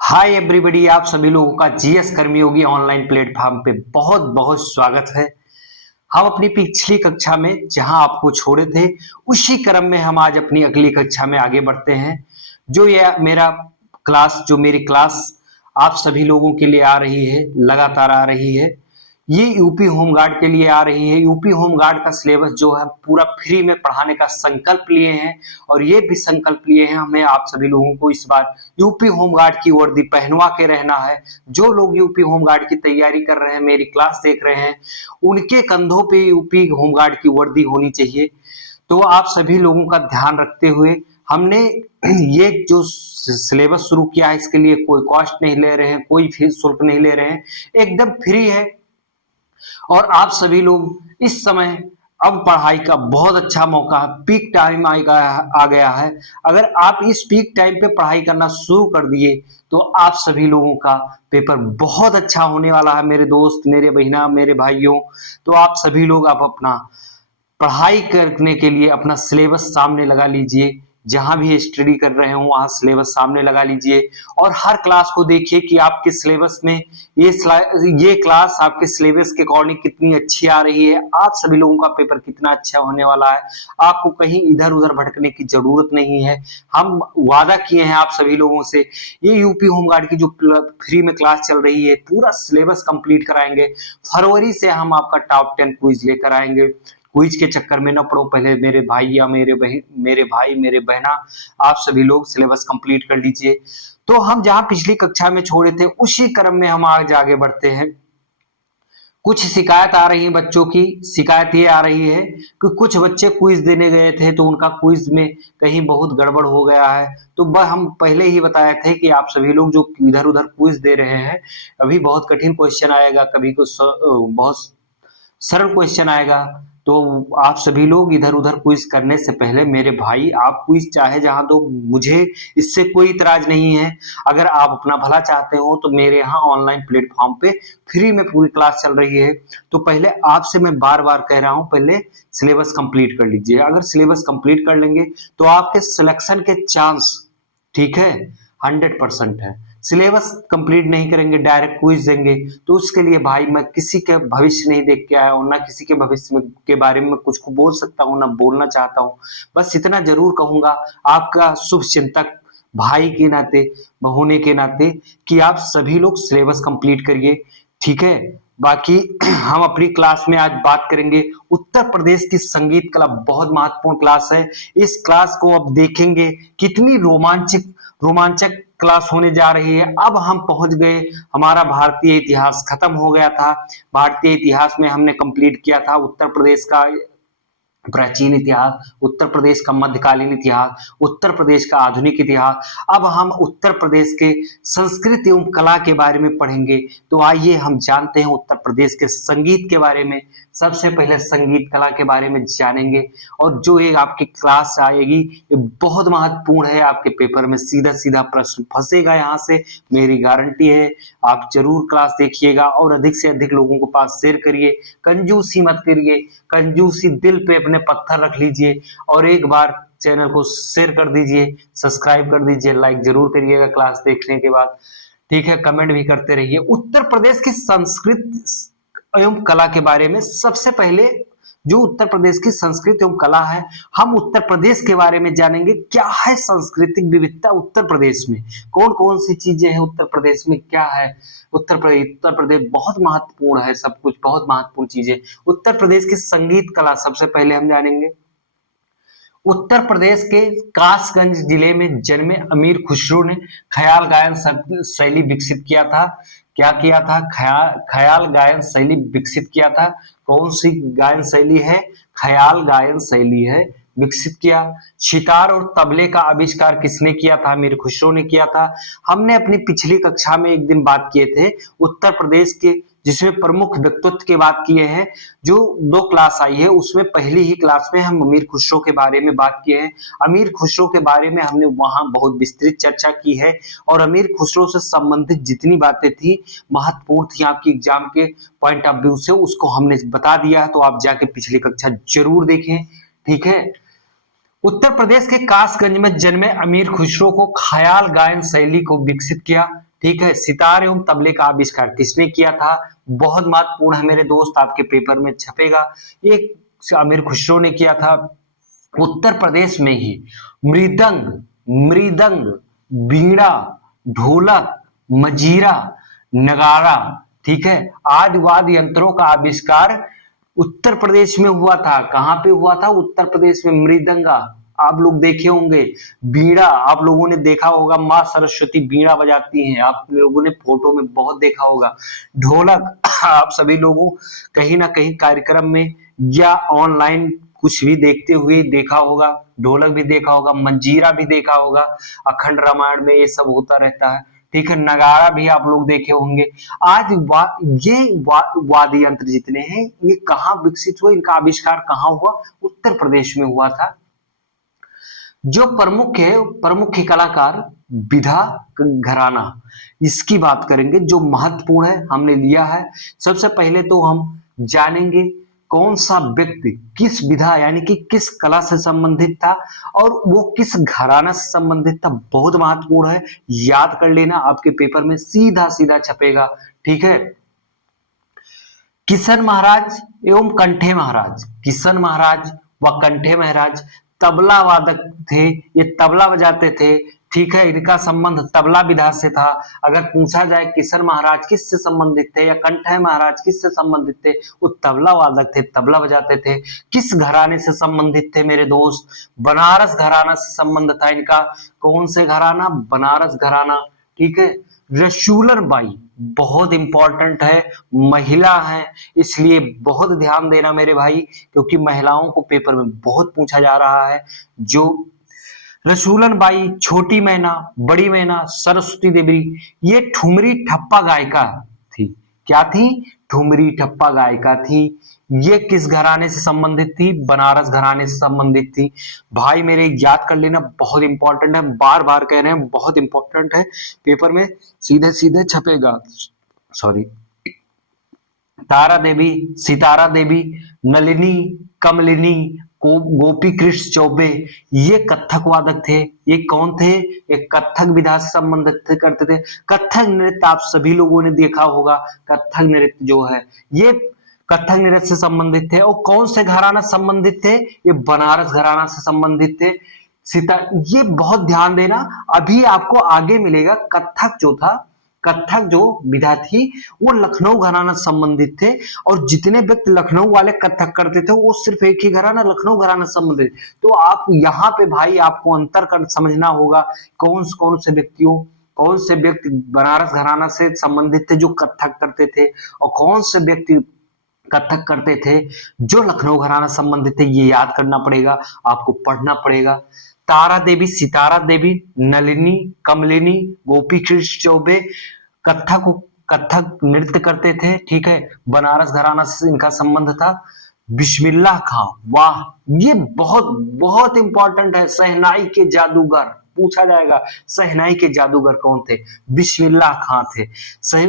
Hi everybody, आप सभी लोगों का जीएस कर्मयोगी ऑनलाइन प्लेटफॉर्म पे बहुत बहुत स्वागत है। हम अपनी पिछली कक्षा में जहां आपको छोड़े थे उसी क्रम में हम आज अपनी अगली कक्षा में आगे बढ़ते हैं। जो मेरी क्लास आप सभी लोगों के लिए आ रही है, लगातार आ रही है। ये यूपी होमगार्ड के लिए आ रही है। यूपी होमगार्ड का सिलेबस जो है पूरा फ्री में पढ़ाने का संकल्प लिए हैं और ये भी संकल्प लिए हैं हमें आप सभी लोगों को इस बार यूपी होमगार्ड की वर्दी पहनवा के रहना है। जो लोग यूपी होमगार्ड की तैयारी कर रहे हैं, मेरी क्लास देख रहे हैं, उनके कंधों पे यूपी होमगार्ड की वर्दी होनी चाहिए। तो आप सभी लोगों का ध्यान रखते हुए हमने ये जो सिलेबस शुरू किया है, इसके लिए कोई कॉस्ट नहीं ले रहे हैं, कोई फीस शुल्क नहीं ले रहे हैं, एकदम फ्री है। और आप सभी लोग इस समय अब पढ़ाई का बहुत अच्छा मौका है, पीक टाइम आ गया है। अगर आप इस पीक टाइम पे पढ़ाई करना शुरू कर दिए तो आप सभी लोगों का पेपर बहुत अच्छा होने वाला है। मेरे दोस्त, मेरे बहना, मेरे भाइयों, तो आप सभी लोग आप अपना पढ़ाई करने के लिए अपना सिलेबस सामने लगा लीजिए। जहां भी स्टडी कर रहे हो वहां सिलेबस सामने लगा लीजिए और हर क्लास को देखिए कि आपके सिलेबस में ये क्लास आपके सिलेबस के अकॉर्डिंग कितनी अच्छी आ रही है। आप सभी लोगों का पेपर कितना अच्छा होने वाला है। आपको कहीं इधर उधर भटकने की जरूरत नहीं है। हम वादा किए हैं आप सभी लोगों से, ये यूपी होमगार्ड की जो फ्री में क्लास चल रही है पूरा सिलेबस कंप्लीट कराएंगे। फरवरी से हम आपका टॉप 10 क्विज लेकर आएंगे। क्विज के चक्कर में न पड़ो। पहले मेरे भाई या मेरे बहना, आप सभी लोग सिलेबस कंप्लीट कर लीजिए। तो हम जहां पिछली कक्षा में छोड़े थे उसी क्रम में हम आज आगे बढ़ते हैं। कुछ शिकायत आ रही है बच्चों की। शिकायत ये आ रही है कि कुछ बच्चे क्विज देने गए थे तो उनका क्विज में कहीं बहुत गड़बड़ हो गया है। तो वह हम पहले ही बताए थे कि आप सभी लोग जो इधर उधर क्विज दे रहे हैं, अभी बहुत कठिन क्वेश्चन आएगा, कभी कुछ बहुत सरल क्वेश्चन आएगा। तो आप सभी लोग इधर उधर क्विज करने से पहले मेरे भाई, आप क्विज चाहे जहां दो, मुझे इससे कोई इतराज नहीं है। अगर आप अपना भला चाहते हो तो मेरे यहाँ ऑनलाइन प्लेटफॉर्म पे फ्री में पूरी क्लास चल रही है। तो पहले आपसे मैं बार बार कह रहा हूं, पहले सिलेबस कंप्लीट कर लीजिए। अगर सिलेबस कंप्लीट कर लेंगे तो आपके सिलेक्शन के चांस, ठीक है, 100% है। सिलेबस कंप्लीट नहीं करेंगे, डायरेक्ट क्विज देंगे, तो उसके लिए भाई मैं किसी के भविष्य नहीं देख के आया हूं, ना किसी के भविष्य में के बारे में कुछ को बोल सकता हूं, ना बोलना चाहता हूं। बस इतना जरूर कहूंगा आपका शुभ चिंतक भाई के नाते, होने के नाते, कि आप सभी लोग सिलेबस कंप्लीट करिए, ठीक है। बाकी हम अपनी क्लास में आज बात करेंगे उत्तर प्रदेश की संगीत कला। बहुत महत्वपूर्ण क्लास है। इस क्लास को अब देखेंगे कितनी रोमांचक रोमांचक क्लास होने जा रही है। अब हम पहुंच गए, हमारा भारतीय इतिहास खत्म हो गया था। भारतीय इतिहास में हमने कंप्लीट किया था उत्तर प्रदेश का प्राचीन इतिहास, उत्तर प्रदेश का मध्यकालीन इतिहास, उत्तर प्रदेश का आधुनिक इतिहास। अब हम उत्तर प्रदेश के संस्कृति एवं कला के बारे में पढ़ेंगे। तो आइए हम जानते हैं उत्तर प्रदेश के संगीत के बारे में। सबसे पहले संगीत कला के बारे में जानेंगे और जो एक आपकी क्लास आएगी ये बहुत महत्वपूर्ण है। आपके पेपर में सीधा सीधा प्रश्न फंसेगा यहाँ से, मेरी गारंटी है। आप जरूर क्लास देखिएगा और अधिक से अधिक लोगों को पास शेयर करिए। कंजूसी मत करिए, कंजूसी दिल पे अपने पत्थर रख लीजिए और एक बार चैनल को शेयर कर दीजिए, सब्सक्राइब कर दीजिए, लाइक जरूर करिएगा क्लास देखने के बाद, ठीक है। कमेंट भी करते रहिए। उत्तर प्रदेश की संस्कृति एवं कला के बारे में सबसे पहले, जो उत्तर प्रदेश की संस्कृति एवं कला है, हम उत्तर प्रदेश के बारे में जानेंगे। क्या है सांस्कृतिक विविधता उत्तर प्रदेश में, कौन कौन सी चीजें हैं उत्तर प्रदेश में, क्या है उत्तर प्रदेश बहुत महत्वपूर्ण है, सब कुछ बहुत महत्वपूर्ण चीजें। उत्तर प्रदेश की संगीत कला सबसे पहले हम जानेंगे। उत्तर प्रदेश के कासगंज जिले में जन्मे अमीर खुसरो ने ख्याल गायन शैली विकसित किया था। क्या किया था? ख्याल गायन शैली विकसित किया था। कौन सी गायन शैली है? ख्याल गायन शैली है, विकसित किया। सितार और तबले का आविष्कार किसने किया था? अमीर खुसरो ने किया था। हमने अपनी पिछली कक्षा में एक दिन बात किए थे उत्तर प्रदेश के, जिसमें प्रमुख व्यक्तित्व की बात किए हैं। जो 2 क्लास आई है उसमें पहली ही क्लास में हम अमीर खुसरो के बारे में बात किए हैं। अमीर खुसरो के बारे में हमने वहां बहुत विस्तृत चर्चा की है और अमीर खुसरो से संबंधित जितनी बातें थी, महत्वपूर्ण थी आपकी एग्जाम के पॉइंट ऑफ व्यू से, उसको हमने बता दिया है। तो आप जाके पिछली कक्षा जरूर देखें, ठीक है। उत्तर प्रदेश के कासगंज में जन्मे अमीर खुसरो को ख्याल गायन शैली को विकसित किया। ठीक है। सितार एवं तबले का आविष्कार किसने किया था? बहुत महत्वपूर्ण है मेरे दोस्त, आपके पेपर में छपेगा। एक अमीर खुसरो ने किया था। उत्तर प्रदेश में ही मृदंग, मृदंग, बीड़ा, ढोलक, मजीरा, नगारा, ठीक है, आदि वाद्य यंत्रों का आविष्कार उत्तर प्रदेश में हुआ था। कहां पे हुआ था? उत्तर प्रदेश में। मृदंगा आप लोग देखे होंगे, बीड़ा आप लोगों ने देखा होगा, माँ सरस्वती बीड़ा बजाती हैं, आप लोगों ने फोटो में बहुत देखा होगा। ढोलक आप सभी लोगों कहीं ना कहीं कार्यक्रम में या ऑनलाइन कुछ भी देखते हुए देखा होगा, ढोलक भी देखा होगा, मंजीरा भी देखा होगा, अखंड रामायण में ये सब होता रहता है, ठीक है। नगाड़ा भी आप लोग देखे होंगे। आज वाद्य यंत्र जितने हैं ये कहाँ विकसित हुए, इनका आविष्कार कहाँ हुआ? उत्तर प्रदेश में हुआ था। जो प्रमुख कलाकार विधा घराना, इसकी बात करेंगे जो महत्वपूर्ण है, हमने लिया है। सबसे पहले तो हम जानेंगे कौन सा व्यक्ति किस विधा यानी कि किस कला से संबंधित था और वो किस घराना से संबंधित था। बहुत महत्वपूर्ण है, याद कर लेना, आपके पेपर में सीधा सीधा छपेगा, ठीक है। किशन महाराज एवं कंठे महाराज, किशन महाराज व कंठे महाराज तबला वादक थे, ये तबला बजाते थे, ठीक है। इनका संबंध तबला विधा से था। अगर पूछा जाए किशन महाराज किससे संबंधित थे या कंठे महाराज किससे संबंधित थे, वो तबला वादक थे, तबला बजाते थे। किस घराने से संबंधित थे मेरे दोस्त? बनारस घराना से संबंध था इनका। कौन से घराना? बनारस घराना, ठीक है। रसूलन बाई बहुत इंपॉर्टेंट है, महिला है, इसलिए बहुत ध्यान देना मेरे भाई, क्योंकि महिलाओं को पेपर में बहुत पूछा जा रहा है। जो रसूलन बाई, छोटी मैना, बड़ी मैना, सरस्वती देवी, ये ठुमरी ठप्पा गायिका थी। क्या थी? ठुमरी ठप्पा गायिका थी। ये किस घराने से संबंधित थी? बनारस घराने से संबंधित थी। भाई मेरे याद कर लेना, बहुत इंपॉर्टेंट है, बार बार कह रहे हैं, बहुत इंपॉर्टेंट है, पेपर में सीधे सीधे छपेगा। सॉरी। तारा देवी, सितारा देवी, नलिनी, कमलिनी, गोपी कृष्ण चौबे, ये कथक वादक थे। ये कौन थे? ये कथक विधा से संबंधित करते थे। कथक नृत्य आप सभी लोगों ने देखा होगा, कथक नृत्य जो है ये कथक नृत्य से संबंधित थे। और कौन से घराना संबंधित थे? ये बनारस घराना से संबंधित थे। ये बहुत ध्यान देना, अभी आपको आगे मिलेगा। कथक जो था, कथक जो विधा थी वो लखनऊ घराना से संबंधित थे, और जितने व्यक्ति लखनऊ वाले कथक करते थे वो सिर्फ एक ही घराना, लखनऊ घराना से संबंधित। तो आप यहाँ पे भाई आपको अंतर कर समझना होगा, कौन से व्यक्ति बनारस घराना से संबंधित थे जो कथक करते थे, और कौन से व्यक्ति कथक करते थे जो लखनऊ घराना संबंधित थे। ये याद करना पड़ेगा, आपको पढ़ना पड़ेगा। तारा देवी, सितारा देवी, नलिनी, कमलिनी, गोपी कृष्ण चौबे कथक नृत्य करते थे, ठीक है। बनारस घराना से इनका संबंध था। बिस्मिल्लाह खां, वाह, ये बहुत बहुत इंपॉर्टेंट है। शहनाई के जादूगर पूछा जाएगा, शहनाई के जादूगर कौन थे? बिस्मिल्लाह खां थे, सही,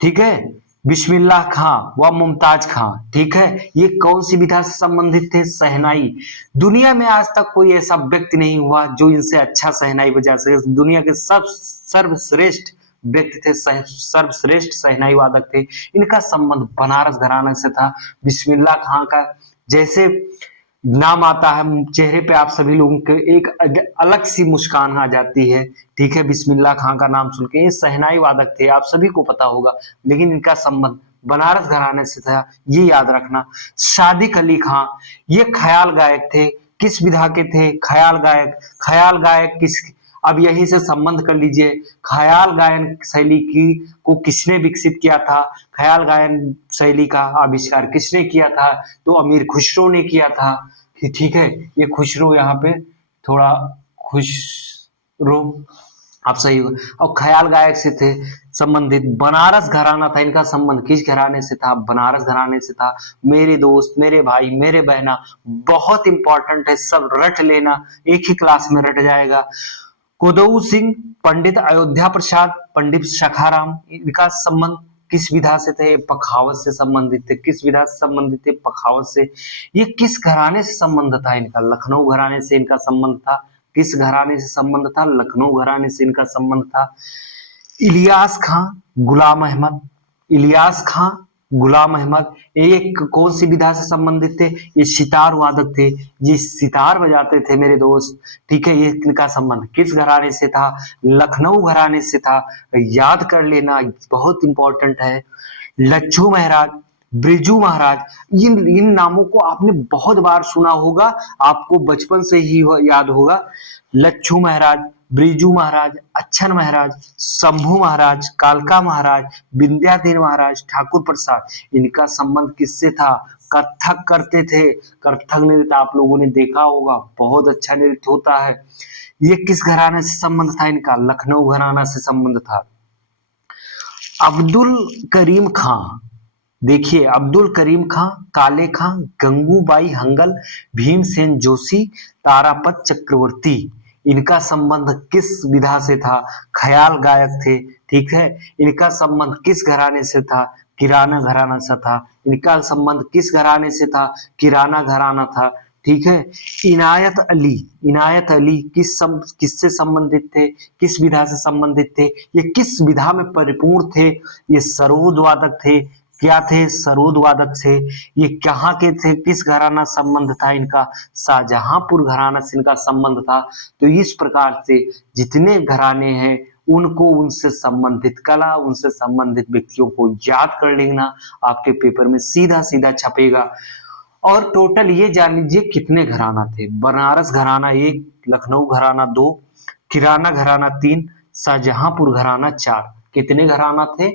ठीक है। बिस्मिल्लाह खां व मुमताज खां, ठीक है। ये कौन सी विधा से संबंधित थे? शहनाई। दुनिया में आज तक कोई ऐसा व्यक्ति नहीं हुआ जो इनसे अच्छा शहनाई बजा सके। दुनिया के सब सर्वश्रेष्ठ व्यक्ति थे, सर्वश्रेष्ठ शहनाई वादक थे। इनका संबंध बनारस घराने से था। बिस्मिल्लाह खां का जैसे नाम आता है, चेहरे पे आप सभी लोगों के एक अलग सी मुस्कान आ जाती है, ठीक है। बिस्मिल्लाह खां का नाम सुन के, ये शहनाई वादक थे, आप सभी को पता होगा, लेकिन इनका संबंध बनारस घराने से था, ये याद रखना। सादिक अली खां, ये ख्याल गायक थे। किस विधा के थे? ख्याल गायक। ख्याल गायक किस, अब यहीं से संबंध कर लीजिए, ख्याल गायन शैली की को किसने विकसित किया था? ख्याल गायन शैली का आविष्कार किसने किया था? तो अमीर खुसरो ने किया था, ठीक है। ये खुसरो यहाँ पे थोड़ा खुसरो, आप सही हो। और ख्याल गायक से थे संबंधित, बनारस घराना था, इनका संबंध किस घराने से था? बनारस घराने से था। मेरे दोस्त, मेरे भाई, मेरे बहना, बहुत इंपॉर्टेंट है, सब रट लेना, एक ही क्लास में रट जाएगा। कोदऊ सिंह, पंडित अयोध्या प्रसाद, पंडित सखाराम, इनका संबंध किस विधा से थे? पखावत से संबंधित थे। किस विधा से संबंधित थे? पखावत से। ये किस घराने से संबंध था इनका? लखनऊ घराने से इनका संबंध था। किस घराने से संबंध था? लखनऊ घराने से इनका संबंध था। इलियास खां, गुलाम अहमद, इलियास खां, गुलाम अहमद, ये कौन सी विधा से संबंधित थे? ये सितार वादक थे, ये सितार बजाते थे मेरे दोस्त। ठीक है, ये इनका संबंध किस घराने से था? लखनऊ घराने से था। याद कर लेना, बहुत इंपॉर्टेंट है। लच्छू महाराज, ब्रिजू महाराज, इन इन नामों को आपने बहुत बार सुना होगा, आपको बचपन से ही याद होगा। लच्छू महाराज, ब्रिजू महाराज, अच्छन महाराज, शंभू महाराज, कालका महाराज, विंध्याधीन महाराज, ठाकुर प्रसाद, इनका संबंध किससे था? कथक करते थे। कथक नृत्य आप लोगों ने देखा होगा, बहुत अच्छा नृत्य होता है। ये किस घराने से संबंध था इनका? लखनऊ घराना से संबंध था। अब्दुल करीम खां, देखिए अब्दुल करीम खां, काले खां, गंगूबाई हंगल, भीमसेन जोशी, तारापत चक्रवर्ती, इनका संबंध किस विधा से था? ख्याल गायक थे। ठीक है, इनका संबंध किस घराने से था? किराना घराना से था। इनका संबंध किस घराने से था? किराना घराना था। ठीक है, इनायत अली, इनायत अली किससे संबंधित थे? किस विधा से संबंधित थे? ये किस विधा में परिपूर्ण थे? ये सरोद वादक थे। क्या थे? सरोद वादक से। ये कहाँ के थे? किस घराना संबंध था इनका? शाहजहांपुर घराना से इनका संबंध था। तो इस प्रकार से जितने घराने हैं उनको, उनसे संबंधित कला, उनसे संबंधित व्यक्तियों को याद कर लेना, आपके पेपर में सीधा सीधा छपेगा। और टोटल ये जान लीजिए कितने घराना थे। बनारस घराना 1, लखनऊ घराना 2, किराना घराना 3, शाहजहांपुर घराना 4। कितने घराना थे?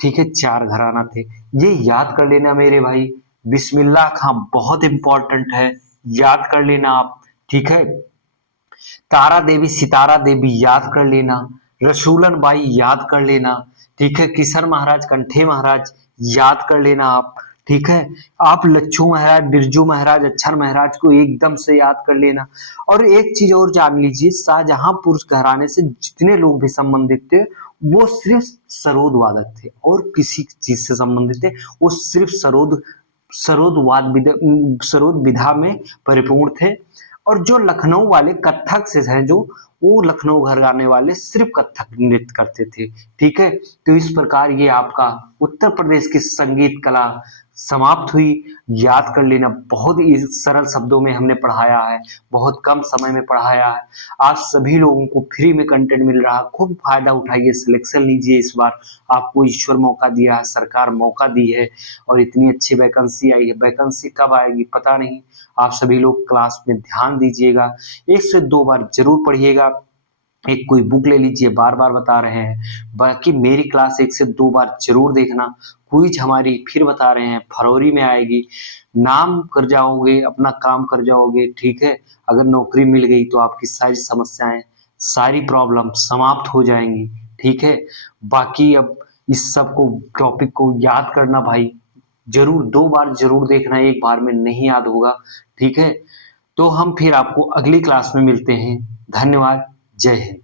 ठीक है, 4 घराना थे। ये याद कर लेना मेरे भाई। बिस्मिल्लाह खां बहुत इंपॉर्टेंट है, याद कर लेना आप। ठीक है, तारा देवी, सितारा देवी याद कर लेना। रसूलन बाई याद कर लेना। ठीक है, किशन महाराज, कंठे महाराज याद कर लेना आप। ठीक है, आप लच्छू महाराज, बिरजू महाराज, अच्छन महाराज को एकदम से याद कर लेना। और एक चीज और जान लीजिए, शाहजहांपुर घराने से जितने लोग भी संबंधित थे वो सिर्फ सरोद वादक थे और किसी चीज से संबंधित थे, वो सिर्फ सरोद विधा में परिपूर्ण थे। और जो लखनऊ वाले कथक से हैं, जो वो लखनऊ घर आने वाले सिर्फ कथक नृत्य करते थे। ठीक है, तो इस प्रकार ये आपका उत्तर प्रदेश की संगीत कला समाप्त हुई। याद कर लेना, बहुत ही सरल शब्दों में हमने पढ़ाया है, बहुत कम समय में पढ़ाया है। आप सभी लोगों को फ्री में कंटेंट मिल रहा है, खूब फायदा उठाइए, सिलेक्शन लीजिए। इस बार आपको ईश्वर मौका दिया है, सरकार मौका दी है और इतनी अच्छी वैकेंसी आई है। वैकेंसी कब आएगी पता नहीं, आप सभी लोग क्लास में ध्यान दीजिएगा, 1 से 2 बार जरूर पढ़िएगा। एक कोई बुक ले लीजिए, बार बार बता रहे हैं। बाकी मेरी क्लास 1 से 2 बार जरूर देखना। क्विज हमारी फिर बता रहे हैं फरवरी में आएगी। नाम कर जाओगे, अपना काम कर जाओगे। ठीक है, अगर नौकरी मिल गई तो आपकी सारी समस्याएं, सारी प्रॉब्लम समाप्त हो जाएंगी। ठीक है, बाकी अब इस सब को, टॉपिक को याद करना भाई, जरूर 2 बार जरूर देखना, 1 बार में नहीं याद होगा। ठीक है, तो हम फिर आपको अगली क्लास में मिलते हैं। धन्यवाद, जय हिंद।